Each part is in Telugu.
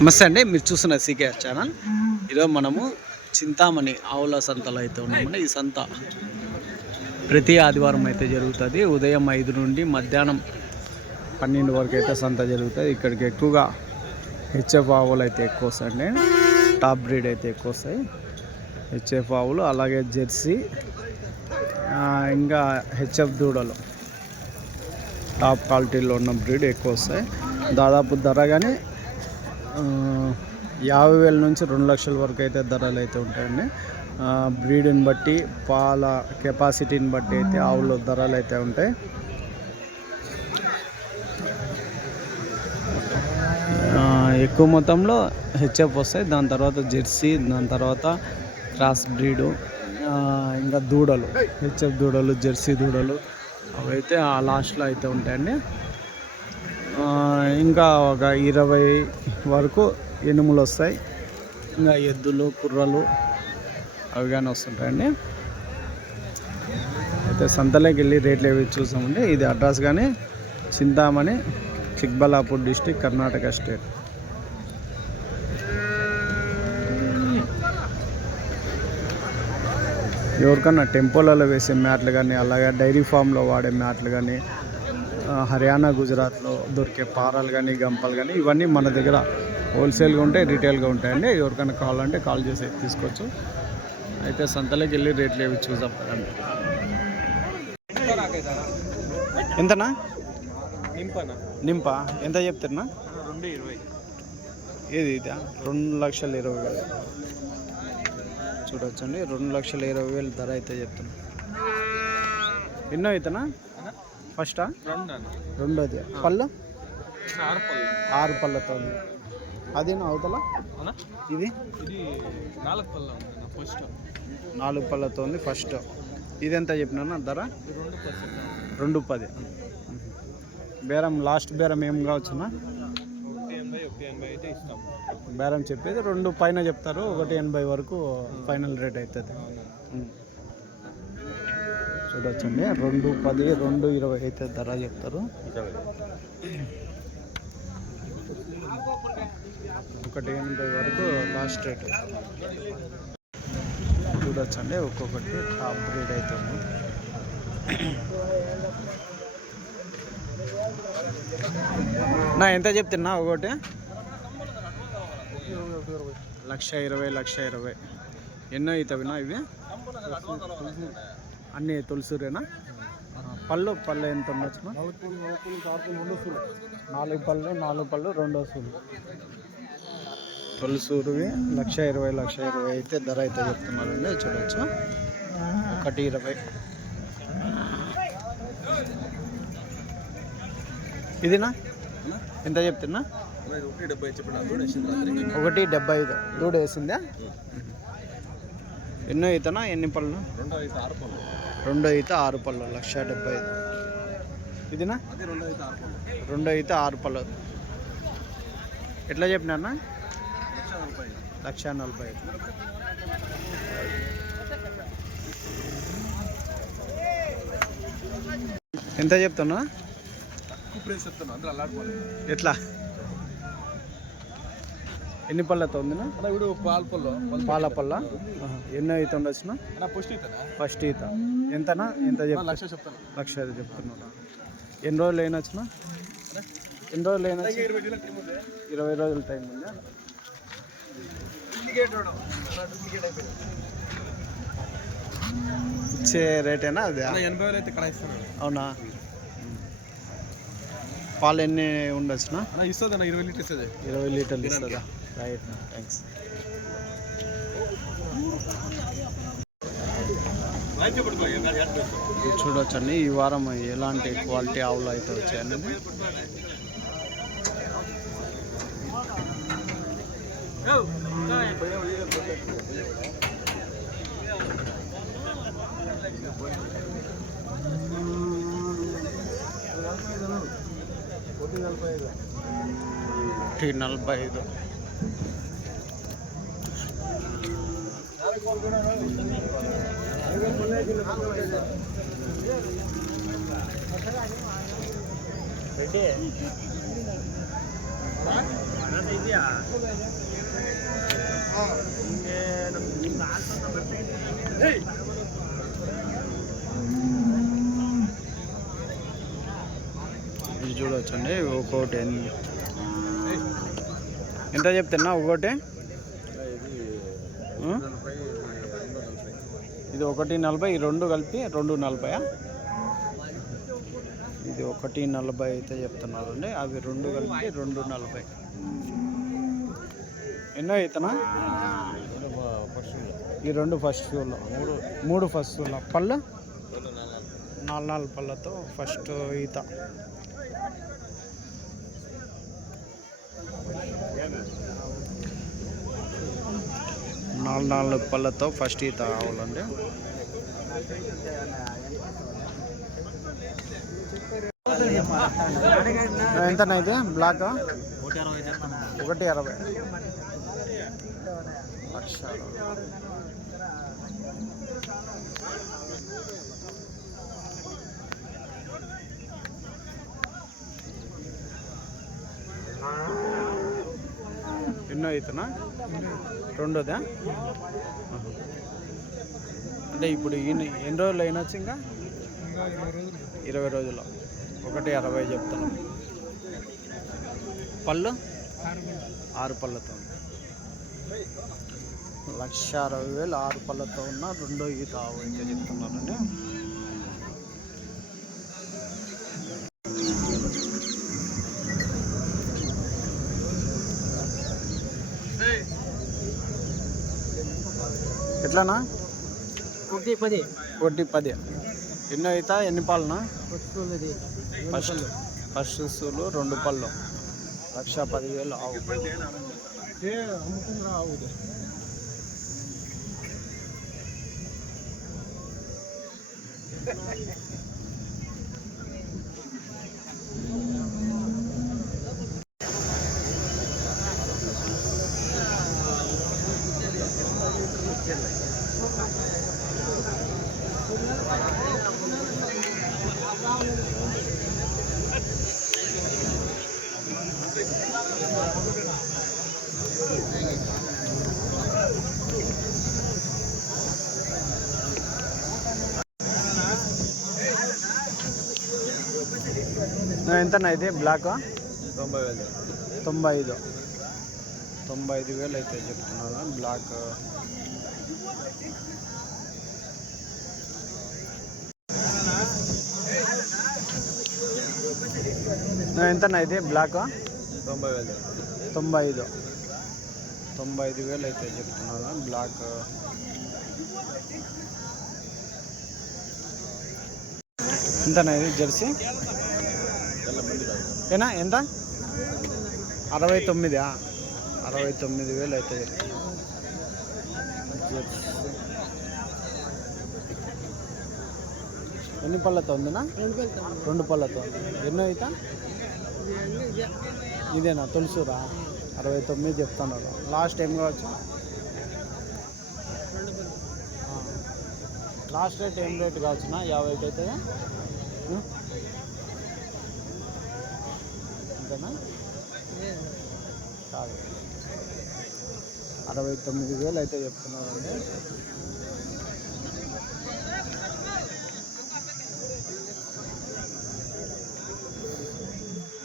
నమస్తే అండి, మీరు చూస్తున్న సీకేఆర్ ఛానల్. ఈరోజు మనము చింతామణి ఆవుల సంతలో అయితే ఉన్నామండి. ఈ సంత ప్రతి ఆదివారం అయితే జరుగుతుంది. ఉదయం 5 నుండి మధ్యాహ్నం 12 వరకు అయితే సంత జరుగుతుంది. ఇక్కడికి ఎక్కువగా హెచ్ఎఫ్ ఆవులు అయితే ఎక్కువ వస్తాయండి. టాప్ బ్రీడ్ అయితే ఎక్కువ వస్తాయి హెచ్ఎఫ్ ఆవులు, అలాగే జెర్సీ, ఇంకా హెచ్ఎఫ్ దూడలు టాప్ క్వాలిటీలో ఉన్న బ్రీడ్ ఎక్కువ వస్తాయి. దాదాపు ధర కానీ 50,000 నుంచి 2 లక్షల వరకు అయితే ధరలు అయితే ఉంటాయండి. బ్రీడ్ని బట్టి, పాల కెపాసిటీని బట్టి అయితే ఆవుల ధరలు అయితే ఉంటాయి. ఎక్కువ మొత్తంలో హెచ్ఎఫ్ వస్తాయి, దాని తర్వాత జెర్సీ, దాని తర్వాత క్రాస్ బ్రీడు, ఇంకా దూడలు, హెచ్ఎఫ్ దూడలు, జెర్సీ దూడలు అవైతే ఆ లాస్ట్లో అయితే ఉంటాయండి. ఇంకా ఒక 20 వరకు ఎనుములు వస్తాయి, ఇంకా ఎద్దులు, కుర్రలు అవి కానీ వస్తుంటాయండి. అయితే సంతలోకి వెళ్ళి రేట్లు ఏవి చూసామండి. ఇది అడ్రస్ కానీ చింతామణి, చిక్బల్లాపూర్ డిస్టిక్, కర్ణాటక స్టేట్. ఎవరికన్నా టెంపోలలో వేసే మ్యాట్లు కానీ, అలాగే డైరీ ఫామ్లో వాడే మ్యాట్లు కానీ, హర్యానా, గుజరాత్లో దొరికే పారాలు కానీ, గంపలు కానీ, ఇవన్నీ మన దగ్గర హోల్సేల్గా ఉంటాయి, రీటైల్గా ఉంటాయండి. ఎవరికైనా కావాలంటే కాల్ చేసి తీసుకోవచ్చు. అయితే సంతలోకి వెళ్ళి రేట్లు ఏవి చూసామండి. ఎంతనా నింపా ఎంత చెప్తున్నా? 220. ఏది ఇదా? 2,20,000 చూడొచ్చండి. 2,20,000 ధర అయితే చెప్తున్నా. ఎన్నో అవుతానా? ఫస్టా? రెండోది. పళ్ళు 6 పళ్ళతో ఉంది. అదేనా అవతల? ఇది 4 పళ్ళతో ఉంది ఫస్ట్. ఇది ఎంత చెప్పినా ధర? 2,10. బేరం, లాస్ట్ బేరం ఏం కావచ్చునా? 180 అయితే ఇస్తాం. బేరం చెప్పేది 2 పైన చెప్తారు, 180 వరకు ఫైనల్ రేట్ అవుతుంది. చూడొచ్చండి. 2,10, 2,20 అయితే ధర చెప్తారు. 180 వరకు లాస్ట్ రేట్. చూడొచ్చండి, ఒక్కొక్కటి టాప్ బ్రీడ్ అయితే ఉంది. నా ఎంత చెప్తున్నా? ఒకటి 1,20,000. ఎన్నో అవుతావినా ఇవి? అన్నీ తొలిసూరేనా? పళ్ళు ఎంత ఉండొచ్చు? 4 పళ్ళు 2 వసూలు. తొలిసూరువి 1,20,000 అయితే ధర అయితే చెప్తున్నారండి. చూడవచ్చు, 1,20,000. ఇదినా ఎంత చెప్తున్నా? 1,75. దూడ వేసిందా? ఎన్నో అవుతానా? ఎన్ని పళ్ళు? 2 అయితే 6 పళ్ళు. 1,75. ఇదినా? 2 అయితే 6 పళ్ళు. ఎట్లా చెప్పినా? 1,40,000. ఎంత చెప్తున్నా? ఎట్లా? ఎన్ని పళ్ళతో ఉందినా? ఇప్పుడు పాల పళ్ళ. ఎన్నో అయితే ఉండొచ్చునా? ఫస్ట్ ఈత. ఎంతనా? ఎంత చెప్తా? 1,00,000 చెప్తున్నా. ఎన్ని రోజులు అయినా వచ్చినా? 20 రోజులు టైం ఉందా? ఇచ్చే రేటేనా అది? 80,000 అయితే ఇక్కడ ఇస్తాను. అవునా? పాలు ఎన్ని ఉండొచ్చునా? ఇస్తుంది 20 లీటర్లు ఇస్తుంది. 20 లీటర్లు ఇస్తుందా? Right, thanks. చూడొచ్చండి ఈ వారం ఎలాంటి క్వాలిటీ ఆవులు అయితే వచ్చాయన్నది. $45. రెడ్డి ఇది చూడవచ్చండి ఒక్కోటి ఎంత చెప్తున్నా ఒక్కోటి ఇది 1.40 ఈ రెండు కలిపి 2.40. ఇది 1.40 అయితే చెప్తున్నారు అండి, అవి రెండు కలిపి 2.40. ఎన్నో అవుతానా ఈ రెండు ఫస్ట్ ఫ్యూలో, మూడు ఫస్ట్ ఫ్యూలో పళ్ళు 4 పళ్ళతో ఫస్ట్ ఈత. నాలుగు పళ్ళతో ఫస్ట్ ఈత కావాలండి. ఎంతనా ఇది బ్లాక్? 1.60 లక్షలు. ఎన్నో అవుతున్నా? రెండోదా? అంటే ఇప్పుడు ఎన్ని రోజులు అయినొచ్చు? ఇంకా 20 రోజులు. 1.60 చెప్తున్నాం. పళ్ళు 6 పళ్ళతో 1,60,000 6 పళ్ళతో ఉన్న రెండో ఈత ఆవు అయితే చెప్తున్నారండి. ఎట్లానా? 1.10. ఎన్నో అవుతా? ఎన్ని పాలనా? ఫస్ట్ సూలు 2 పళ్ళు 1,10,000 ఆవు. ఎంతనా ఇది బ్లాక్? 95,000 అయితే చెప్తున్నాను బ్లాక్. ఎంతనా ఇది బ్లాక్? 95,000 అయితే చెప్తున్నాను బ్లాక్. ఎంతనా ఇది జెర్సీ? ఏనా ఎంత? 69. 69,000 అయితే ఎన్ని పళ్ళతో ఉందినా? 2 పళ్ళతో ఉంది. ఎన్నో అవుతా? ఇదేనా తులసూరా? 69 చెప్తున్నారు. లాస్ట్ ఏం కావచ్చు? లాస్ట్ రేట్ ఏం రేట్ కావచ్చునా? 50కి అవుతుందా? అంతేనా? కాదు, 69,000 అయితే చెప్తున్నారండి.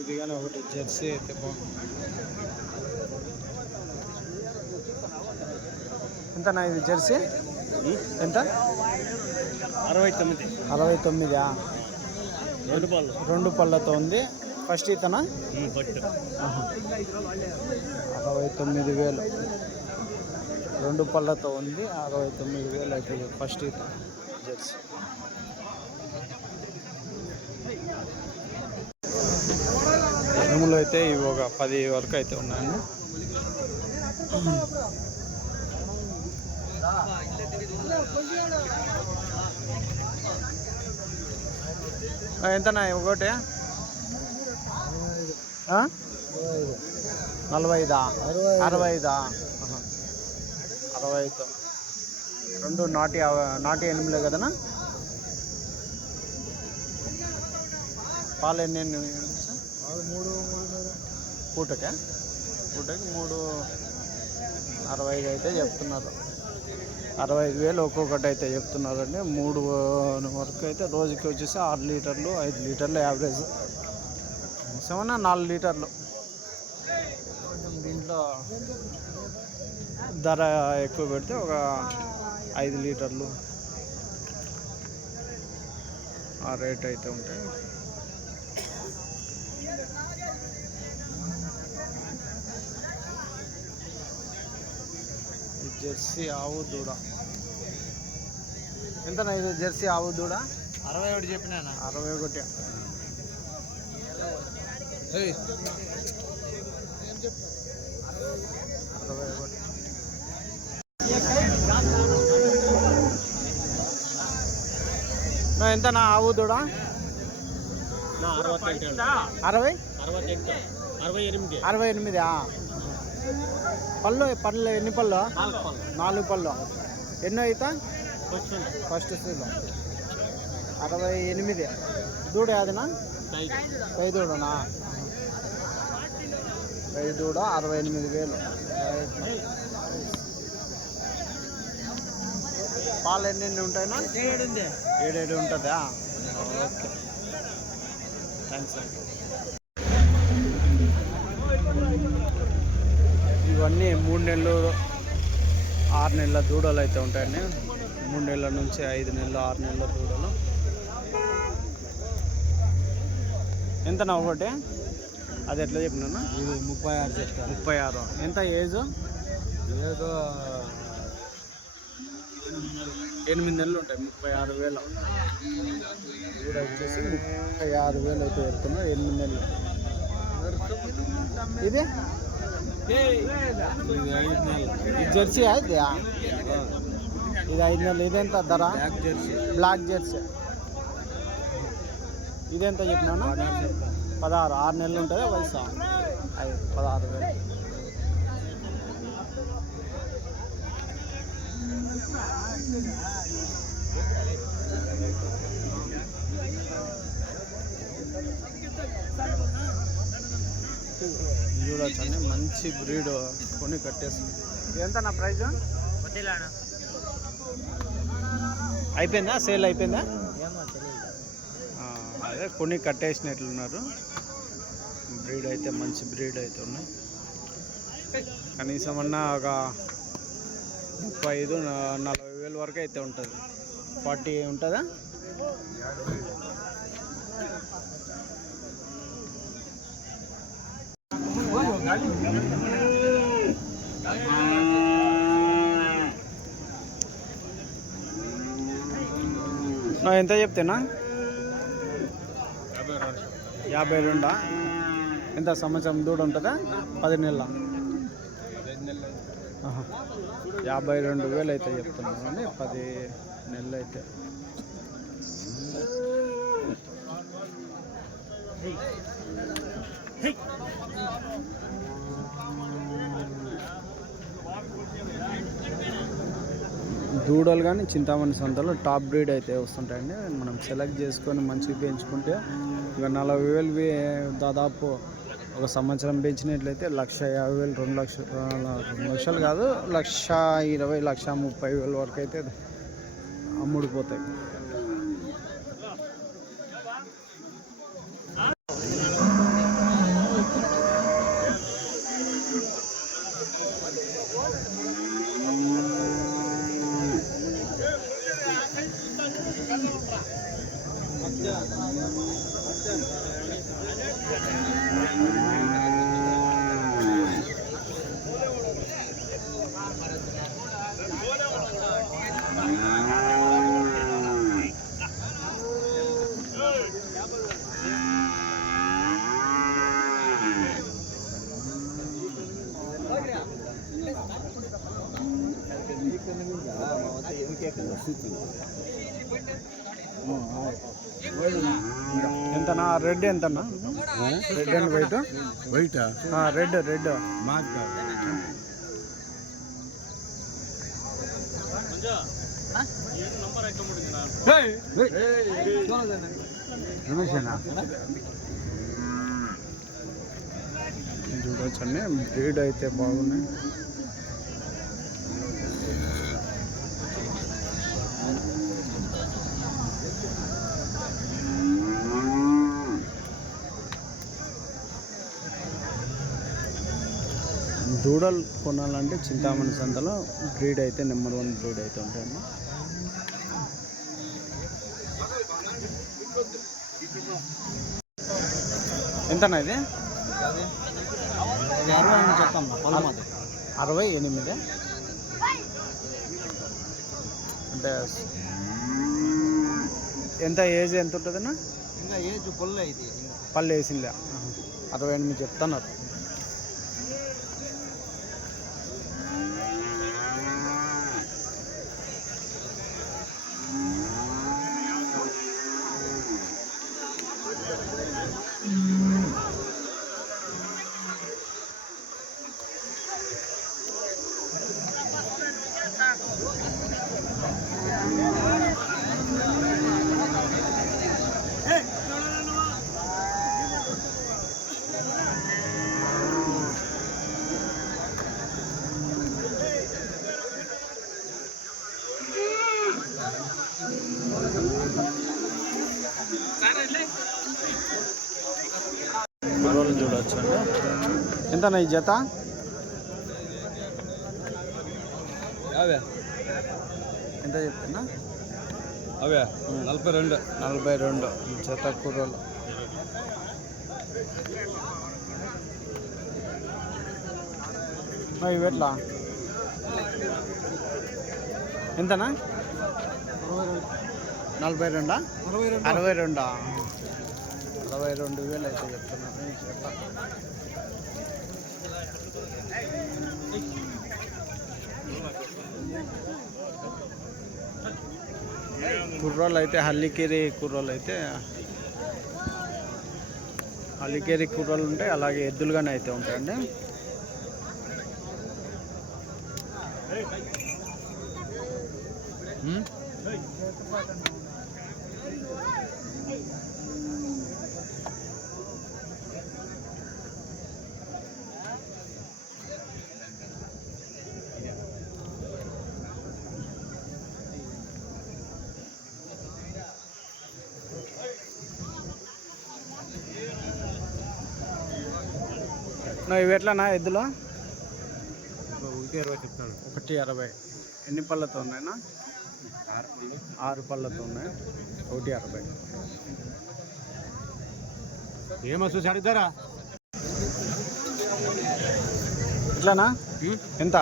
ఇది కానీ ఒకటి జెర్సీ అయితే బాగుంది. ఎంతనా ఇది జెర్సీ? ఎంత? 69. 69. 2 పళ్ళతో ఉంది. ఫస్ట్ ఈతనా? 69,000. 2 పళ్ళతో ఉంది. 69,000 అయితే ఫస్ట్ ఈత జెర్సీ. ఎములు అయితే ఇవి ఒక 10 వరకు అయితే ఉన్నాయండి. ఎంతనా ఒకటి? 45. 65. 65. 2 నాటి ఎనిమిలే కదనా? పాలు ఎన్ని పూటకే? పూటకి 3.65 అయితే చెప్తున్నారు. 65,000 ఒక్కొక్కటి అయితే చెప్తున్నారండి. 3 వరకు అయితే రోజుకి వచ్చేసి 6 లీటర్లు 5 లీటర్లు యావరేజ్, ఏమన్నా 4 లీటర్లు. కొంచెం దీంట్లో ధర ఎక్కువ పెడితే ఒక 5 లీటర్లు ఆ రేట్ అయితే ఉంటాయి. జెర్సీ ఆవు దూడ ఎంతనా ఇది? జెర్సీ ఆవు దూడ 61 చెప్పినా 61. ఎంతనా ఆవు దూడ? 68. పళ్ళు ఎన్ని పళ్ళు? 4 పళ్ళు. ఎన్నో అవుతా? ఫస్ట్ సీలో 68. దూడ యాదనా? పై దూడనా? పై దూడ 68,000. పాలు ఎన్ని ఉంటాయినా? 7 ఉంటుందా? ఓకే, థ్యాంక్స్ అండి. ఇవన్నీ 3 నెలలు 6 నెలల దూడలు అయితే ఉంటాయండి. 3 నెలల నుంచి 5 నెలలు 6 నెలల దూడలు. ఎంతనా ఒకటి? అది ఎట్లా చెప్పినా? 36 చెప్తాను. 36. ఎంత ఏజ్? 8 నెలలు ఉంటాయి. 36,000 దూడ వచ్చేసి 36,000 అయితే చెప్తున్నారు. 8 నెలలు. ఇది జెర్సీ ఇది 5 నెలలు. ఇదెంత ధర? Black jersey. ఇదెంత చెప్పినాను? 16. 6 నెలలు ఉంటుంది వయసు. 16,000. చూడొచ్చండి, మంచి బ్రీడ్ కొని కట్టేస్తుంది. ఎంత నా ప్రైజ్? అయిపోయిందా? సేల్ అయిపోయిందా? అదే కొని కట్టేసినట్లున్నారు. బ్రీడ్ అయితే మంచి బ్రీడ్ అయితే ఉన్నాయి. కనీసం అన్నా ఒక 35-40 వరకు అయితే ఉంటుంది. 40 ఉంటుందా? ఎంత చెప్తేనా? 52. ఎంత సంవత్సరం దూడ ఉంటుందా? 10 నెలల? 52,000 అయితే చెప్తున్నాను అండి. 10 నెలలు అయితే. దూడలు కానీ చింతామణి సంతలో టాప్ బ్రీడ్ అయితే వస్తుంటాయండి. మనం సెలెక్ట్ చేసుకొని మంచిగా పెంచుకుంటే ఇక 40,000 దాదాపు ఒక సంవత్సరం పెంచినట్లయితే 1,50,000 2 లక్షలు కాదు, 1,20,000 1,30,000 వరకు అయితే అమ్ముడిపోతాయి. ఎంతనా రెడ్? ఎంతనా red and white? White red మాకు చూడొచ్చండి బ్రీడ్ అయితే బాగున్నాయి. దూడలు కొనాలంటే చింతామణి సంతలో బ్రీడ్ అయితే నెంబర్ 1 బ్రీడ్ అయితే ఉంటాయండి. ఎంతనా ఇది? 68 అంటే ఎంత ఏజ్ ఎంత ఉంటుందన్నా? ఇంకా ఏజ్ పొల్లు అయితే పళ్ళు వేసిందా? 68 చెప్తున్నారు. రోజులు చూడవచ్చు అండి. ఎంతనా ఈ జత? ఎంత చెప్తున్నా? అవే 42 జత కూరలు. ఇవి ఎట్లా? ఎంతనా? 42 62,000 అయితే చెప్తున్నారు. కుర్రోళ్ళు అయితే హల్లికేరి కుర్రోళ్ళు అయితే హల్లికేరి కుర్రోళ్ళు ఉంటాయి, అలాగే ఎద్దులుగానే అయితే ఉంటాయండి. ఇవి ఎట్లానా ఎద్దులో? 120 చెప్తాను. 160. ఎన్ని పళ్ళతో ఉన్నాయినా? 6 పళ్ళతో ఉన్నాయి. 160. ఏమో చూసి అడుగుతారా? ఎట్లానా? ఎంత?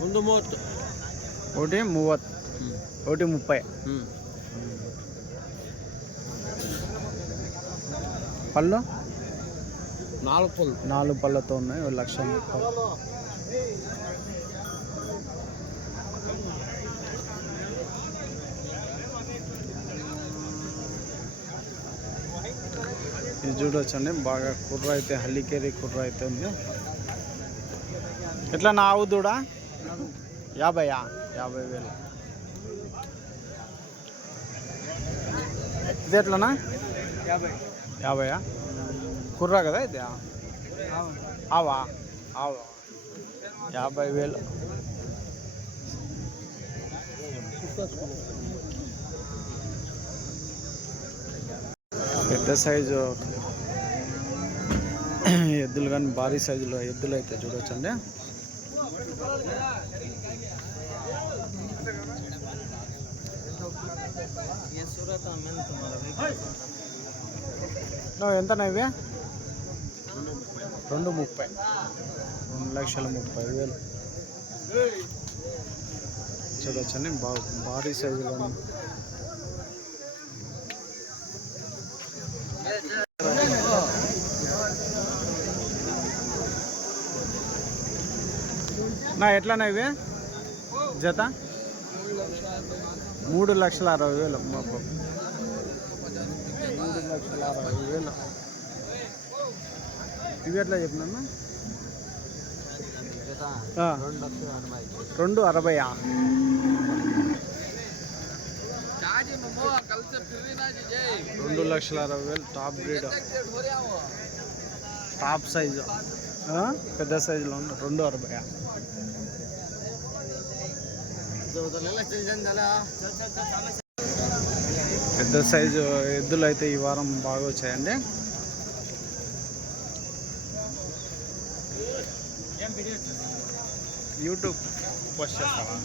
130. 130. పళ్ళు 4 పళ్ళు. 4 పళ్ళతో ఉన్నాయి. 1,30,000. ఇది చూడొచ్చండి, బాగా కుర్ర అయితే హల్లికేరి కుర్ర అయితే ఉంది. ఎట్లా నా ఆవు దూడ? 50,000. ఇది ఎట్లనా? 50. కుర్ర కదా ఇది? ఆవా 50,000. పెద్ద సైజు ఎద్దులు కానీ భారీ సైజులో ఎద్దులు అయితే చూడొచ్చండి. ఎంతనా ఇవి? 230. 2,30,000 చూడొచ్చండి, భారీ సైజులో ఉంది. ఎట్లానా ఇవి జత? 3,60,000. 3,60,000. ఇవి ఎట్లా చెప్పినా? 2,60,000. $2,60,000 టాప్ గ్రేడ్, టాప్ సైజు. పెద్ద సైజులో ఉంది 260. పెద్ద సైజు ఎద్దులు అయితే ఈ వారం బాగా వచ్చాయండి. యూట్యూబ్ పోస్ట్ చేస్తావా?